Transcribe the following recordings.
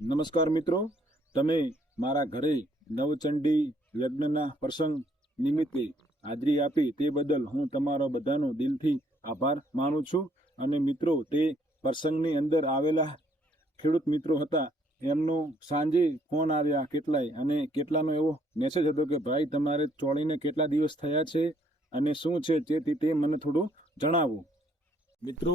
નમસ્કાર મિત્રો, તમે મારા ઘરે નવચંડી યજ્ઞના પ્રસંગ નિમિત્તે હાજરી આપી તે બદલ હું તમારો બધાનો દિલથી આભાર માનું છું. અને મિત્રો, તે પ્રસંગની અંદર આવેલા ખેડૂત મિત્રો હતા, એમનો સાંજે ફોન આવ્યા કેટલાય, અને કેટલાનો એવો મેસેજ હતો કે ભાઈ તમારે ચોળીને કેટલા દિવસ થયા છે અને શું છે તે મને થોડું જણાવો. મિત્રો,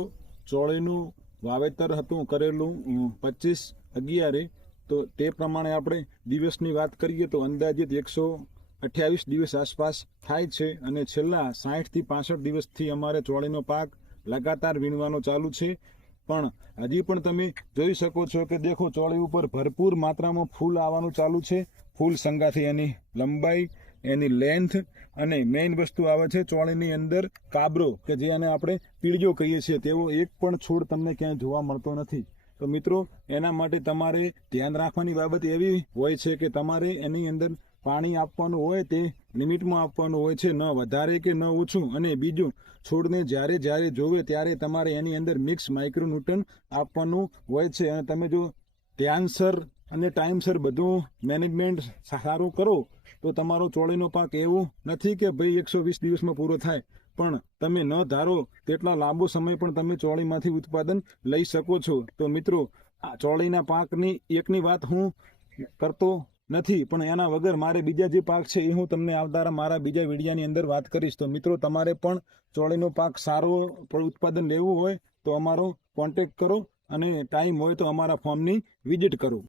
ચોળીનું વાવેતર હતું કરેલું 25/11, તો તે પ્રમાણે આપણે દિવસની વાત કરીએ તો અંદાજિત 128 દિવસ આસપાસ થાય છે. અને છેલ્લા 60થી 65 દિવસથી અમારે ચોળીનો પાક લગાતાર વીણવાનો ચાલુ છે. પણ હજી પણ તમે જોઈ શકો છો કે દેખો, ચોળી ઉપર ભરપૂર માત્રામાં ફૂલ આવવાનું ચાલુ છે. ફૂલ સંગાથી એની લંબાઈ, એની લેન્થ, અને મેઇન વસ્તુ આવે છે ચોળીની અંદર કાબરો, કે જેને આપણે પીળિયો કહીએ છીએ, તેવો એક પણ છોડ તમને ક્યાંય જોવા મળતો નથી. તો મિત્રો, એના માટે તમારે ધ્યાન રાખવાની બાબત એવી હોય છે કે તમારે એની અંદર પાણી આપવાનું હોય તે લિમિટમાં આપવાનું હોય છે, ન વધારે કે ન ઓછું. અને બીજું, છોડને જ્યારે જ્યારે જોવે ત્યારે તમારે એની અંદર મિક્સ માઇક્રોન્યુટ્રન આપવાનું હોય છે. અને તમે જો ધ્યાનસર અને ટાઈમસર બધું મેનેજમેન્ટ સારું કરો તો તમારો ચોળીનો પાક એવું નથી કે ભાઈ 120 દિવસમાં પૂરો થાય, પણ તમે ન ધારો તેટલા લાંબો સમય પણ તમે ચોળીમાંથી ઉત્પાદન લઈ શકો છો. તો મિત્રો, આ ચોળીના પાકની એકની વાત હું કરતો નથી, પણ એના વગર મારે બીજા જે પાક છે એ હું તમને આવતા મારા બીજા વિડીયાની અંદર વાત કરીશ. તો મિત્રો, તમારે પણ ચોળીનો પાક સારો ઉત્પાદન લેવું હોય તો અમારો કોન્ટેક્ટ કરો, અને ટાઈમ હોય તો અમારા ફોર્મની વિઝિટ કરો.